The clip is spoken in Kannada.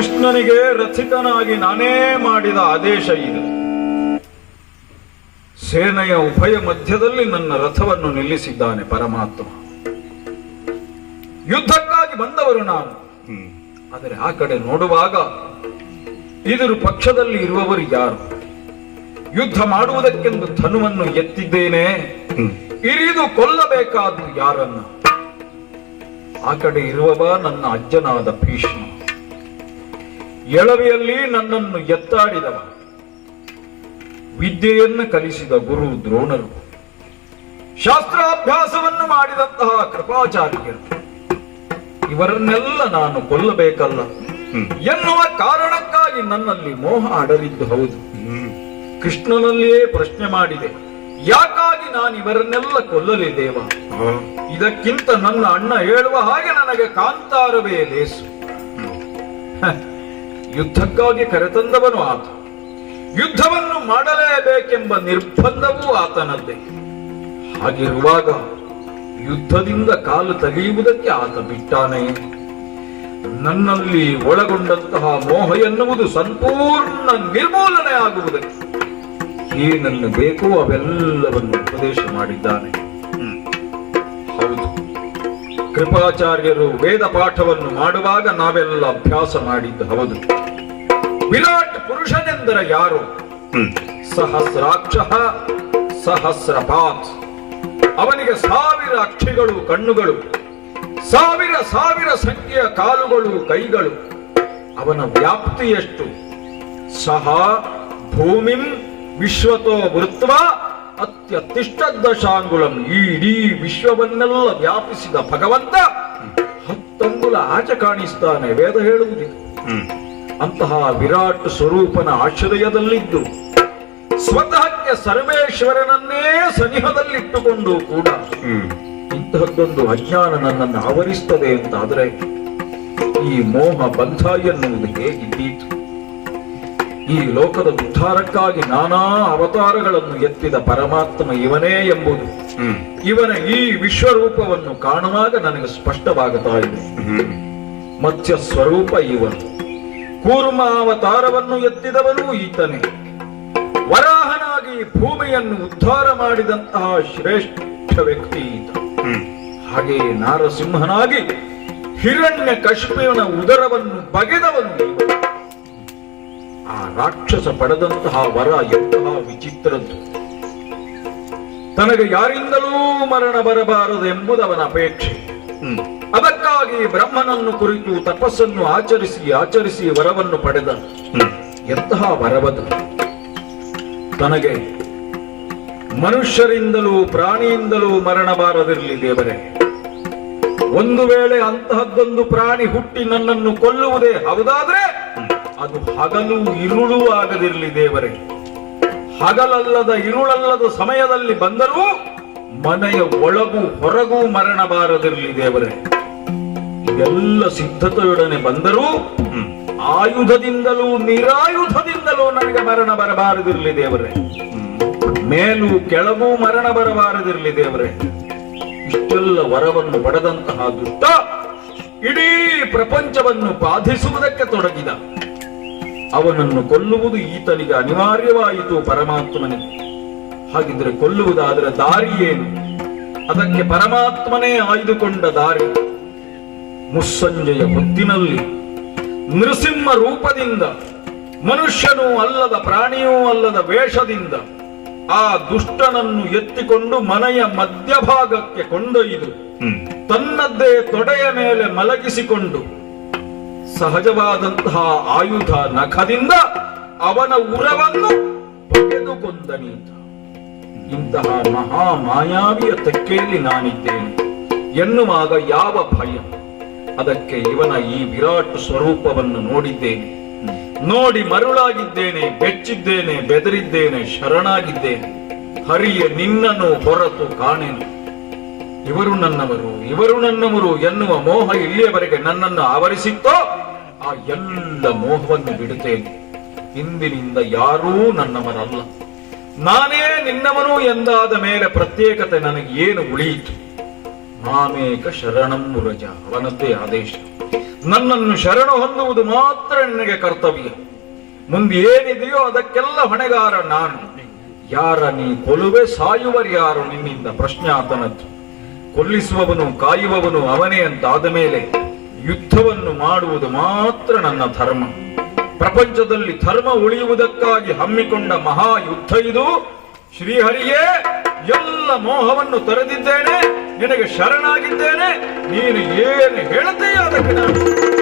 ಕೃಷ್ಣನಿಗೆ ರಥಿಕನಾಗಿ ನಾನೇ ಮಾಡಿದ ಆದೇಶ ಇದು. ಸೇನೆಯ ಉಭಯ ಮಧ್ಯದಲ್ಲಿ ನನ್ನ ರಥವನ್ನು ನಿಲ್ಲಿಸಿದ್ದಾನೆ ಪರಮಾತ್ಮ. ಯುದ್ಧಕ್ಕಾಗಿ ಬಂದವರು ನಾನು. ಆದರೆ ಆ ಕಡೆ ನೋಡುವಾಗ ಇದರ ಪಕ್ಷದಲ್ಲಿ ಇರುವವರು ಯಾರು? ಯುದ್ಧ ಮಾಡುವುದಕ್ಕೆಂದು ಧನುವನ್ನು ಎತ್ತಿದ್ದೇನೆ, ಇರಿದು ಕೊಲ್ಲಬೇಕಾದ ಯಾರನ್ನ? ಆ ಕಡೆ ಇರುವವ ನನ್ನ ಅಜ್ಜನಾದ ಭೀಷ್ಮ, ಎಳವೆಯಲ್ಲಿ ನನ್ನನ್ನು ಎತ್ತಾಡಿದವ, ವಿದ್ಯೆಯನ್ನು ಕಲಿಸಿದ ಗುರು ದ್ರೋಣರು, ಶಾಸ್ತ್ರಾಭ್ಯಾಸವನ್ನು ಮಾಡಿದಂತಹ ಕೃಪಾಚಾರ್ಯರು, ಇವರನ್ನೆಲ್ಲ ನಾನು ಕೊಲ್ಲಬೇಕಲ್ಲ ಎನ್ನುವ ಕಾರಣಕ್ಕಾಗಿ ನನ್ನಲ್ಲಿ ಮೋಹ ಅಡರಿದ್ದು ಹೌದು. ಕೃಷ್ಣನಲ್ಲಿಯೇ ಪ್ರಶ್ನೆ ಮಾಡಿದೆ, ಯಾಕಾಗಿ ನಾನು ಇವರನ್ನೆಲ್ಲ ಕೊಲ್ಲಲಿ ದೇವ? ಇದಕ್ಕಿಂತ ನನ್ನ ಅಣ್ಣ ಹೇಳುವ ಹಾಗೆ ನನಗೆ ಕಾಂತಾರವೇ ಲೇಸು. ಯುದ್ಧಕ್ಕಾಗಿ ಕರೆತಂದವನು ಆತ, ಯುದ್ಧವನ್ನು ಮಾಡಲೇಬೇಕೆಂಬ ನಿರ್ಬಂಧವೂ ಆತನದ್ದೇ. ಹಾಗಿರುವಾಗ ಯುದ್ಧದಿಂದ ಕಾಲು ತೆಗೆಯುವುದಕ್ಕೆ ಆತ ಬಿಟ್ಟಾನೆ. ನನ್ನಲ್ಲಿ ಒಳಗೊಂಡಂತಹ ಮೋಹ ಎನ್ನುವುದು ಸಂಪೂರ್ಣ ನಿರ್ಮೂಲನೆ ಆಗುವುದಕ್ಕೆ ಏನನ್ನು ಬೇಕೋ ಅವೆಲ್ಲವನ್ನು ಉಪದೇಶ ಮಾಡಿದ್ದಾನೆ. ಹೌದು, ಕೃಪಾಚಾರ್ಯರು ವೇದ ಪಾಠವನ್ನು ಮಾಡುವಾಗ ನಾವೆಲ್ಲ ಅಭ್ಯಾಸ ಮಾಡಿದ್ದು ಹೌದು. ವಿರಾಟ್ ಪುರುಷನೆಂದರೆ ಯಾರು? ಸಹಸ್ರಾಕ್ಷ ಸಹಸ್ರಪಾತ್. ಅವನಿಗೆ 1000 ಅಕ್ಷಿಗಳು ಕಣ್ಣುಗಳು, 1000 ಸಂಖ್ಯೆಯ ಕಾಲುಗಳು ಕೈಗಳು. ಅವನ ವ್ಯಾಪ್ತಿ ಎಷ್ಟು? ಸಹ ಭೂಮಿಂ ವಿಶ್ವತೋ ವೃತ್ವ ಅತ್ಯತಿಷ್ಠದಶಾಂಗುಲಂ. ಈ ಇಡೀ ವಿಶ್ವವನ್ನೆಲ್ಲ ವ್ಯಾಪಿಸಿದ ಭಗವಂತ 10 ಅಂಗುಲ ಆಚೆ ಕಾಣಿಸ್ತಾನೆ, ವೇದ ಹೇಳುವುದಿಲ್ಲ. ಅಂತಹ ವಿರಾಟ್ ಸ್ವರೂಪನ ಆಶ್ರಯದಲ್ಲಿದ್ದು ಸ್ವತಃಕ್ಕೆ ಸರ್ವೇಶ್ವರನನ್ನೇ ಸನಿಹದಲ್ಲಿಟ್ಟುಕೊಂಡು ಕೂಡ ಇಂತಹದ್ದೊಂದು ಅಜ್ಞಾನ ನನ್ನನ್ನು ಆವರಿಸ್ತದೆ ಅಂತಾದರೆ ಈ ಮೋಹ ಬಂಧ ಎನ್ನುವುದು ಹೇಗಿದ್ದೀತು? ಈ ಲೋಕದ ಉದ್ಧಾರಕ್ಕಾಗಿ ನಾನಾ ಅವತಾರಗಳನ್ನು ಎತ್ತಿದ ಪರಮಾತ್ಮ ಇವನೇ ಎಂಬುದು ಇವನ ಈ ವಿಶ್ವರೂಪವನ್ನು ಕಾಣುವಾಗ ನನಗೆ ಸ್ಪಷ್ಟವಾಗುತ್ತಾ ಇದೆ. ಮತ್ಸ್ಯ ಸ್ವರೂಪ ಇವನು, ಕೂರ್ಮ ಅವತಾರವನ್ನು ಎತ್ತಿದವನು ಈತನೇ, ವರಾಹನಾಗಿ ಭೂಮಿಯನ್ನು ಉದ್ಧಾರ ಮಾಡಿದಂತಹ ಶ್ರೇಷ್ಠ ವ್ಯಕ್ತಿ ಈತ. ಹಾಗೆಯೇ ನಾರಸಿಂಹನಾಗಿ ಹಿರಣ್ಯ ಕಶ್ಯಪನ ಉದರವನ್ನು ಬಗೆದವನು ಇವನು. ಆ ರಾಕ್ಷಸ ಪಡೆದಂತಹ ವರ ಎಂತಹ ವಿಚಿತ್ರದ್ದು! ತನಗೆ ಯಾರಿಂದಲೂ ಮರಣ ಬರಬಾರದು ಎಂಬುದವನ ಅಪೇಕ್ಷೆ. ಅದಕ್ಕಾಗಿ ಬ್ರಹ್ಮನನ್ನು ಕುರಿತು ತಪಸ್ಸನ್ನು ಆಚರಿಸಿ ವರವನ್ನು ಪಡೆದ. ಎಂತಹ ವರವದು! ತನಗೆ ಮನುಷ್ಯರಿಂದಲೂ ಪ್ರಾಣಿಯಿಂದಲೂ ಮರಣ ಬಾರದಿರಲಿ ದೇವರೇ. ಒಂದು ವೇಳೆ ಅಂತಹದ್ದೊಂದು ಪ್ರಾಣಿ ಹುಟ್ಟಿ ನನ್ನನ್ನು ಕೊಲ್ಲುವುದೇ ಹೌದಾದ್ರೆ ಅದು ಹಗಲು ಇರುಳು ಆಗದಿರಲಿ ದೇವರೇ. ಹಗಲಲ್ಲದ ಇರುಳಲ್ಲದ ಸಮಯದಲ್ಲಿ ಬಂದರೂ ಮನೆಯ ಒಳಗೂ ಹೊರಗೂ ಮರಣ ಬಾರದಿರಲಿ ದೇವರೇ. ಇವೆಲ್ಲ ಸಿದ್ಧತೆಯೊಡನೆ ಬಂದರೂ ಆಯುಧದಿಂದಲೂ ನಿರಾಯುಧದಿಂದಲೂ ನನಗೆ ಮರಣ ಬರಬಾರದಿರಲಿ ದೇವರೇ. ಮೇಲೂ ಕೆಳಗೂ ಮರಣ ಬರಬಾರದಿರಲಿ ದೇವರೇ. ಇಷ್ಟೆಲ್ಲ ವರವನ್ನು ಪಡೆದಂತಹ ದುಷ್ಟ ಇಡೀ ಪ್ರಪಂಚವನ್ನು ಬಾಧಿಸುವುದಕ್ಕೆ ತೊಡಗಿದ. ಅವನನ್ನು ಕೊಲ್ಲುವುದು ಈತನಿಗೆ ಅನಿವಾರ್ಯವಾಯಿತು ಪರಮಾತ್ಮನಿಗೆ. ಹಾಗಿದ್ರೆ ಕೊಲ್ಲುವುದಾದರೆ ದಾರಿ ಏನು? ಅದಕ್ಕೆ ಪರಮಾತ್ಮನೇ ಆಯ್ದುಕೊಂಡ ದಾರಿ. ಮುಸ್ಸಂಜೆಯ ಹೊತ್ತಿನಲ್ಲಿ ನೃಸಿಂಹ ರೂಪದಿಂದ, ಮನುಷ್ಯನೂ ಅಲ್ಲದ ಪ್ರಾಣಿಯೂ ಅಲ್ಲದ ವೇಷದಿಂದ ಆ ದುಷ್ಟನನ್ನು ಎತ್ತಿಕೊಂಡು ಮನೆಯ ಮಧ್ಯಭಾಗಕ್ಕೆ ಕೊಂಡೊಯ್ದು ತನ್ನದ್ದೇ ತೊಡೆಯ ಮೇಲೆ ಮಲಗಿಸಿಕೊಂಡು ಸಹಜವಾದಂತಹ ಆಯುಧ ನಖದಿಂದ ಅವನ ಉರವನ್ನು ಬಗೆದುಕೊಂಡನೀತ. ಇಂತಹ ಮಹಾ ಮಾಯಾವಿಯ ತೆಕ್ಕೆಯಲ್ಲಿ ನಾನಿದ್ದೇನೆ ಎನ್ನುವಾಗ ಯಾವ ಭಯ? ಅದಕ್ಕೆ ಇವನ ಈ ವಿರಾಟ್ ಸ್ವರೂಪವನ್ನು ನೋಡಿದ್ದೇನೆ, ನೋಡಿ ಮರುಳಾಗಿದ್ದೇನೆ, ಬೆಚ್ಚಿದ್ದೇನೆ, ಬೆದರಿದ್ದೇನೆ, ಶರಣಾಗಿದ್ದೇನೆ. ಹರಿಯ ನಿನ್ನನ್ನು ಹೊರತು ಕಾಣೆನು. ಇವರು ನನ್ನವರು ಎನ್ನುವ ಮೋಹ ಇಲ್ಲಿಯವರೆಗೆ ನನ್ನನ್ನು ಆವರಿಸಿತ್ತೋ ಆ ಎಲ್ಲ ಮೋಹವನ್ನು ಬಿಡುತ್ತೇನೆ. ಇಂದಿನಿಂದ ಯಾರೂ ನನ್ನವರಲ್ಲ, ನಾನೇ ನಿನ್ನವನು ಎಂದಾದ ಮೇಲೆ ಪ್ರತ್ಯೇಕತೆ ನನಗೆ ಏನು ಉಳಿಯಿತು? ಮಾಮೇಕ ಶರಣಂ ವ್ರಜ, ಅವನದ್ದೇ ಆದೇಶ. ನನ್ನನ್ನು ಶರಣು ಹೊಂದುವುದು ಮಾತ್ರ ನಿನಗೆ ಕರ್ತವ್ಯ. ಮುಂದೆ ಏನಿದೆಯೋ ಅದಕ್ಕೆಲ್ಲ ಹೊಣೆಗಾರ ನಾನು. ಯಾರ ನೀ ಕೊಲುವೆ, ಸಾಯುವರ್ಯಾರು ನಿನ್ನಿಂದ ಪ್ರಶ್ನೆ ಆತನದ್ದು. ಕೊಲ್ಲಿಸುವವನು ಕಾಯುವವನು ಅವನೇ ಅಂತಾದ ಮೇಲೆ ಯುದ್ಧವನ್ನು ಮಾಡುವುದು ಮಾತ್ರ ನನ್ನ ಧರ್ಮ. ಪ್ರಪಂಚದಲ್ಲಿ ಧರ್ಮ ಉಳಿಯುವುದಕ್ಕಾಗಿ ಹಮ್ಮಿಕೊಂಡ ಮಹಾಯುದ್ಧ ಇದು. ಶ್ರೀಹರಿಯೇ, ಎಲ್ಲ ಮೋಹವನ್ನು ತೊರೆದಿದ್ದೇನೆ, ನಿನಗೆ ಶರಣಾಗಿದ್ದೇನೆ. ನೀನು ಏನು ಹೇಳುತ್ತೀಯ ಅದಕ್ಕೆ ನಾನು